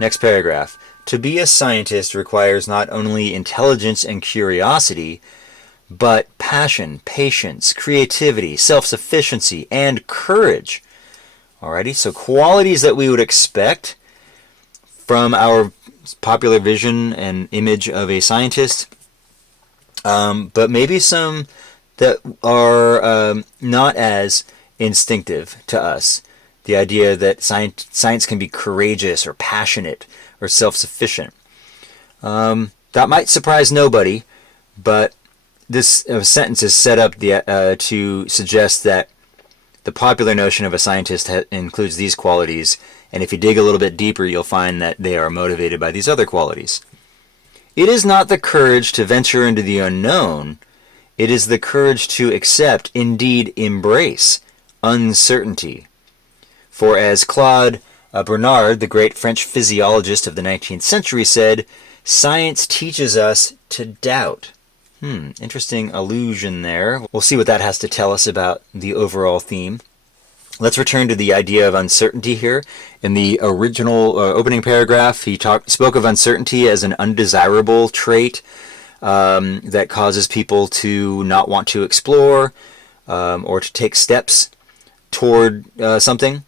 Next paragraph. To be a scientist requires not only intelligence and curiosity, but passion, patience, creativity, self-sufficiency, and courage. Alrighty, so qualities that we would expect from our popular vision and image of a scientist, but maybe some that are not as instinctive to us. The idea that science can be courageous or passionate or self-sufficient. That might surprise nobody, but this sentence is set up to suggest that the popular notion of a scientist includes these qualities, and if you dig a little bit deeper, you'll find that they are motivated by these other qualities. It is not the courage to venture into the unknown. It is the courage to accept, indeed embrace, uncertainty. For as Claude Bernard, the great French physiologist of the 19th century, said, science teaches us to doubt. Interesting allusion there. We'll see what that has to tell us about the overall theme. Let's return to the idea of uncertainty here. In the original opening paragraph, he spoke of uncertainty as an undesirable trait that causes people to not want to explore or to take steps toward something,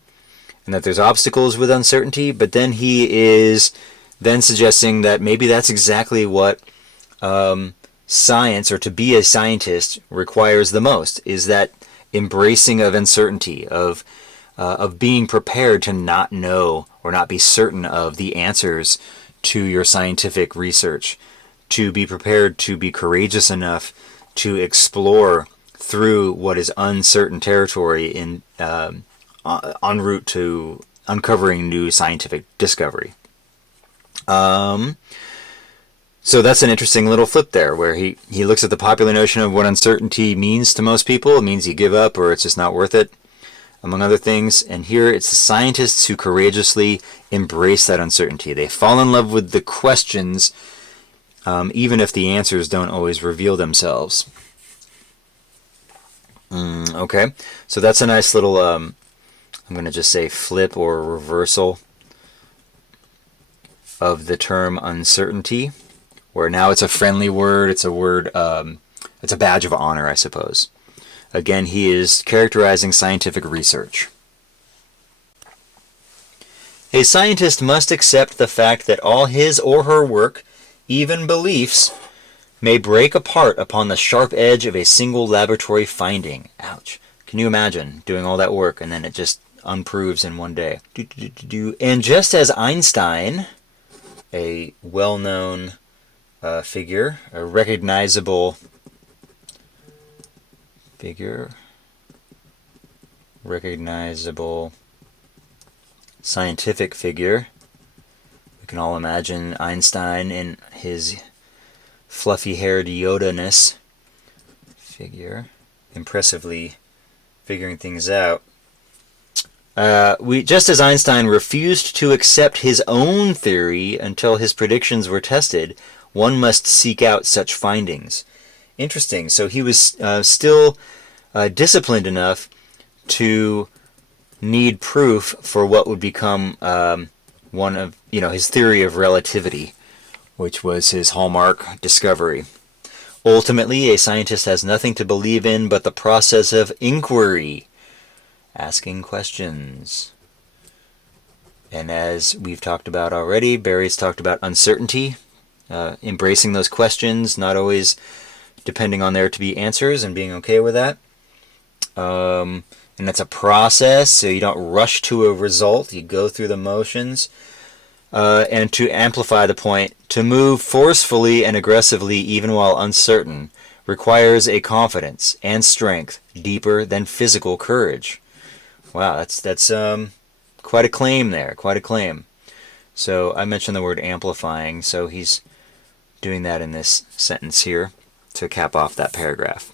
and that there's obstacles with uncertainty. But then he is then suggesting that maybe that's exactly what science, or to be a scientist, requires the most, is that embracing of uncertainty, of being prepared to not know or not be certain of the answers to your scientific research, to be prepared to be courageous enough to explore through what is uncertain territory en route to uncovering new scientific discovery. So that's an interesting little flip there, where he looks at the popular notion of what uncertainty means to most people. It means you give up, or it's just not worth it, among other things. And here it's the scientists who courageously embrace that uncertainty. They fall in love with the questions, even if the answers don't always reveal themselves. Okay, so that's a nice little, I'm going to just say flip or reversal of the term uncertainty, where now it's a friendly word, it's a word, it's a badge of honor, I suppose. Again, he is characterizing scientific research. A scientist must accept the fact that all his or her work, even beliefs, may break apart upon the sharp edge of a single laboratory finding. Ouch. Can you imagine doing all that work and then it just unproves in one day? And just as Einstein, a well-known figure, a recognizable figure, recognizable scientific figure. We can all imagine Einstein in his fluffy-haired Yoda-ness figure, impressively figuring things out. Just as Einstein refused to accept his own theory until his predictions were tested, one must seek out such findings. Interesting. So he was still disciplined enough to need proof for what would become one of, his theory of relativity, which was his hallmark discovery. Ultimately, a scientist has nothing to believe in but the process of inquiry, asking questions. And as we've talked about already, Barry's talked about uncertainty, embracing those questions, not always depending on there to be answers and being okay with that. And that's a process, so you don't rush to a result, you go through the motions. And to amplify the point, to move forcefully and aggressively even while uncertain requires a confidence and strength deeper than physical courage. Wow, that's quite a claim there, quite a claim. So I mentioned the word amplifying, so he's doing that in this sentence here to cap off that paragraph.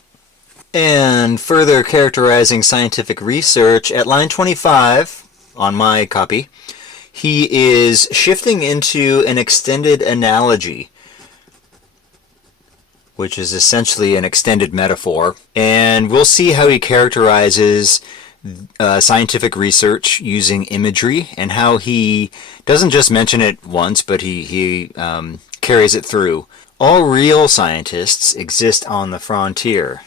And further characterizing scientific research, at line 25 on my copy, he is shifting into an extended analogy, which is essentially an extended metaphor. And we'll see how he characterizes scientific research using imagery, and how he doesn't just mention it once, but he carries it through. All real scientists exist on the frontier.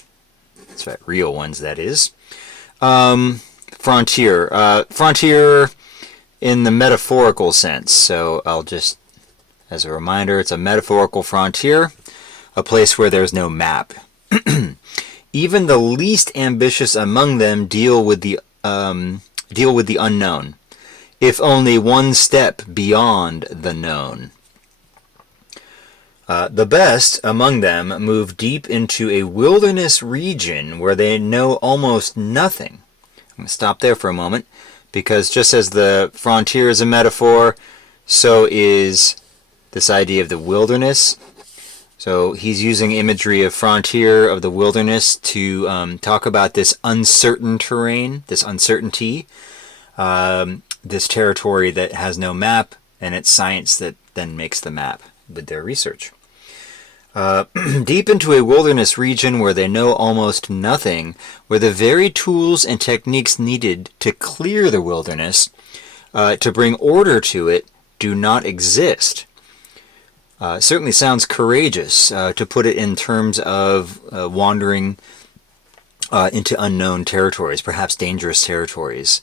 That's right, real ones, that is. Frontier. Frontier in the metaphorical sense. So I'll just, as a reminder, it's a metaphorical frontier, a place where there's no map. Even the least ambitious among them deal with the unknown, if only one step beyond the known. The best among them move deep into a wilderness region where they know almost nothing. I'm going to stop there for a moment, because just as the frontier is a metaphor, so is this idea of the wilderness. So he's using imagery of frontier, of the wilderness, to talk about this uncertain terrain, this uncertainty, this territory that has no map, and it's science that then makes the map with their research. Deep into a wilderness region where they know almost nothing, where the very tools and techniques needed to clear the wilderness, to bring order to it, do not exist. Certainly sounds courageous to put it in terms of wandering into unknown territories, perhaps dangerous territories.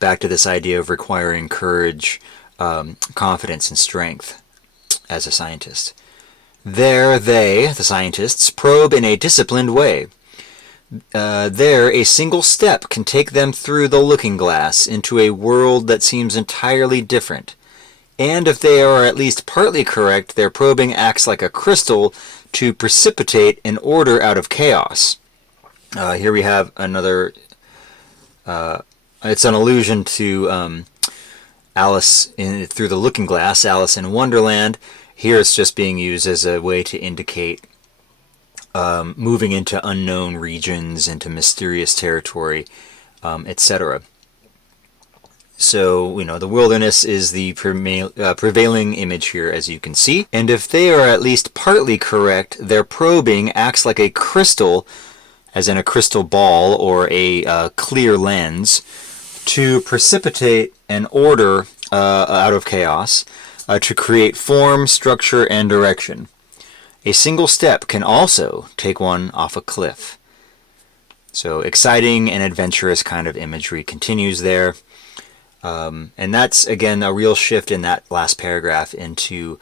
Back to this idea of requiring courage, confidence, and strength as a scientist. There they, the scientists, probe in a disciplined way. There, a single step can take them through the looking glass into a world that seems entirely different. And if they are at least partly correct, their probing acts like a crystal to precipitate an order out of chaos. Here we have another, it's an allusion to Alice through the Looking Glass, Alice in Wonderland. Here it's just being used as a way to indicate moving into unknown regions, into mysterious territory, etc. So, the wilderness is the prevailing image here, as you can see. And if they are at least partly correct, their probing acts like a crystal, as in a crystal ball or a clear lens, to precipitate an order out of chaos, to create form, structure, and direction. A single step can also take one off a cliff. So exciting and adventurous kind of imagery continues there. And that's, again, a real shift in that last paragraph into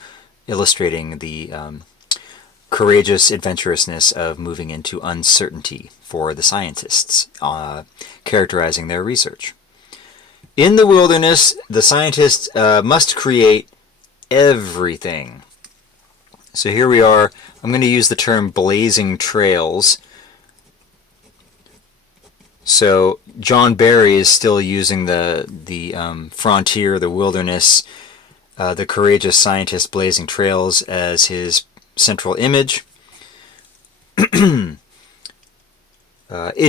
illustrating the courageous adventurousness of moving into uncertainty for the scientists, characterizing their research. In the wilderness, the scientists must create everything. So here we are. I'm going to use the term blazing trails. So John Barry is still using the frontier, the wilderness, the courageous scientist blazing trails as his central image. It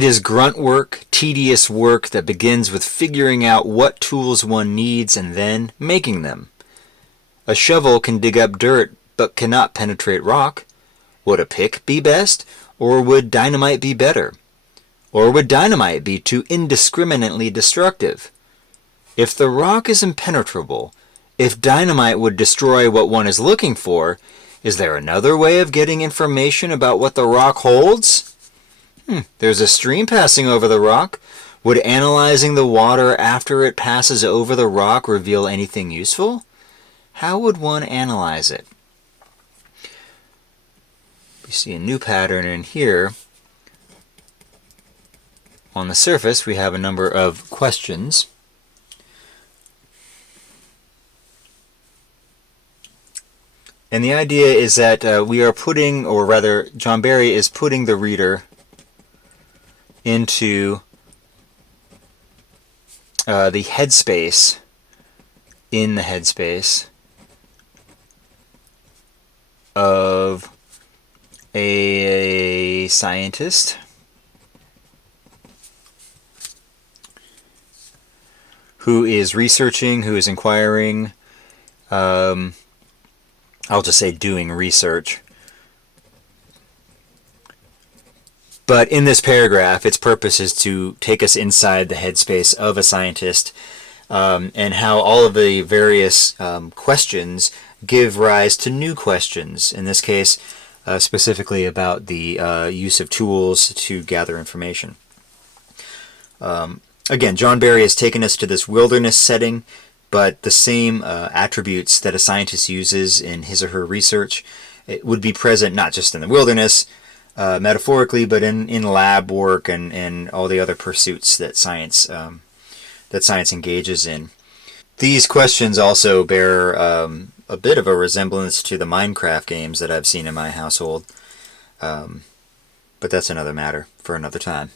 is grunt work, tedious work that begins with figuring out what tools one needs and then making them. A shovel can dig up dirt but cannot penetrate rock. Would a pick be best, or would dynamite be better? Or would dynamite be too indiscriminately destructive? If the rock is impenetrable, if dynamite would destroy what one is looking for, is there another way of getting information about what the rock holds? There's a stream passing over the rock. Would analyzing the water after it passes over the rock reveal anything useful? How would one analyze it? We see a new pattern in here. On the surface, we have a number of questions. And the idea is that we are putting, or rather, John Barry is putting the reader into the headspace, in the headspace of a scientist who is researching, who is inquiring, I'll just say doing research, But in this paragraph, its purpose is to take us inside the headspace of a scientist, and how all of the various questions give rise to new questions. In this case, specifically about the use of tools to gather information. Again, John Barry has taken us to this wilderness setting, but the same attributes that a scientist uses in his or her research, it would be present not just in the wilderness, metaphorically, but in lab work and all the other pursuits that science engages in. These questions also bear a bit of a resemblance to the Minecraft games that I've seen in my household, but that's another matter for another time.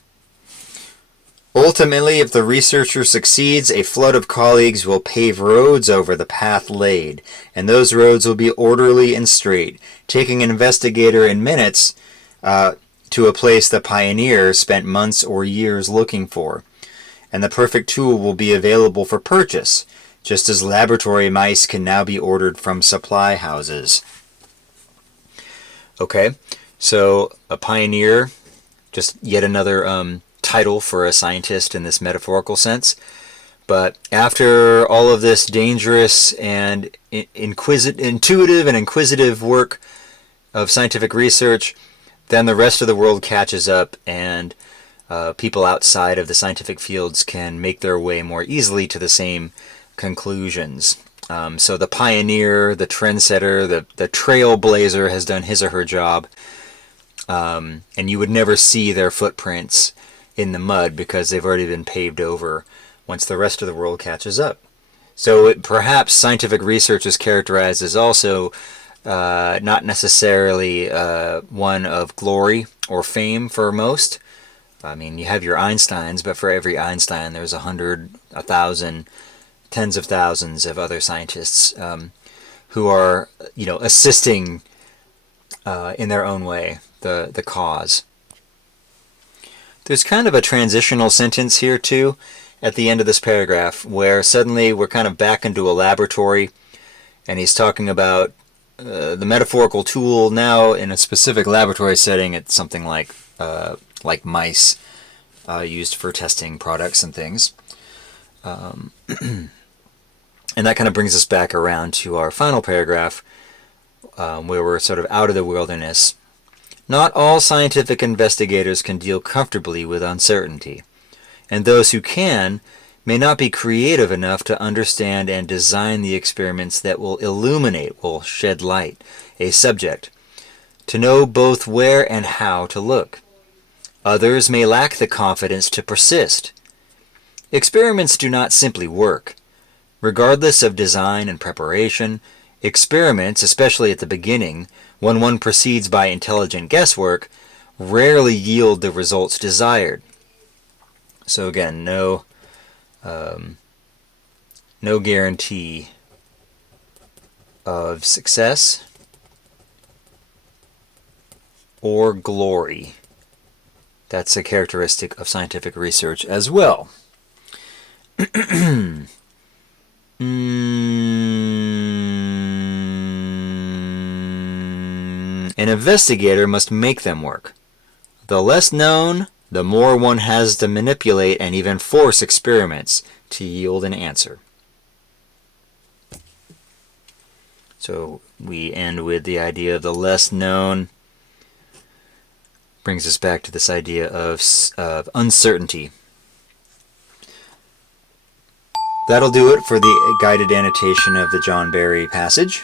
Ultimately, if the researcher succeeds, a flood of colleagues will pave roads over the path laid, and those roads will be orderly and straight, taking an investigator in minutes to a place the pioneer spent months or years looking for. And the perfect tool will be available for purchase, just as laboratory mice can now be ordered from supply houses. Okay, so a pioneer, just yet another title for a scientist in this metaphorical sense. But after all of this dangerous and intuitive and inquisitive work of scientific research, then the rest of the world catches up, and people outside of the scientific fields can make their way more easily to the same conclusions. So the pioneer, the trendsetter, the trailblazer has done his or her job, and you would never see their footprints in the mud because they've already been paved over once the rest of the world catches up. So perhaps scientific research is characterized as also not necessarily one of glory or fame for most. I mean, you have your Einsteins, but for every Einstein there's 100, 1,000, tens of thousands of other scientists who are, assisting in their own way the cause. There's kind of a transitional sentence here too at the end of this paragraph where suddenly we're kind of back into a laboratory, and he's talking about the metaphorical tool now in a specific laboratory setting. It's something like mice used for testing products and things. And that kind of brings us back around to our final paragraph where we're sort of out of the wilderness. Not all scientific investigators can deal comfortably with uncertainty, and those who can may not be creative enough to understand and design the experiments that will shed light, a subject, to know both where and how to look. Others may lack the confidence to persist. Experiments do not simply work. Regardless of design and preparation, experiments, especially at the beginning, when one proceeds by intelligent guesswork, rarely yield the results desired. So again, no guarantee of success or glory. That's a characteristic of scientific research as well. An investigator must make them work. The less known, the more one has to manipulate and even force experiments to yield an answer. So we end with the idea of the less known. Brings us back to this idea of uncertainty. That'll do it for the guided annotation of the John Barry passage.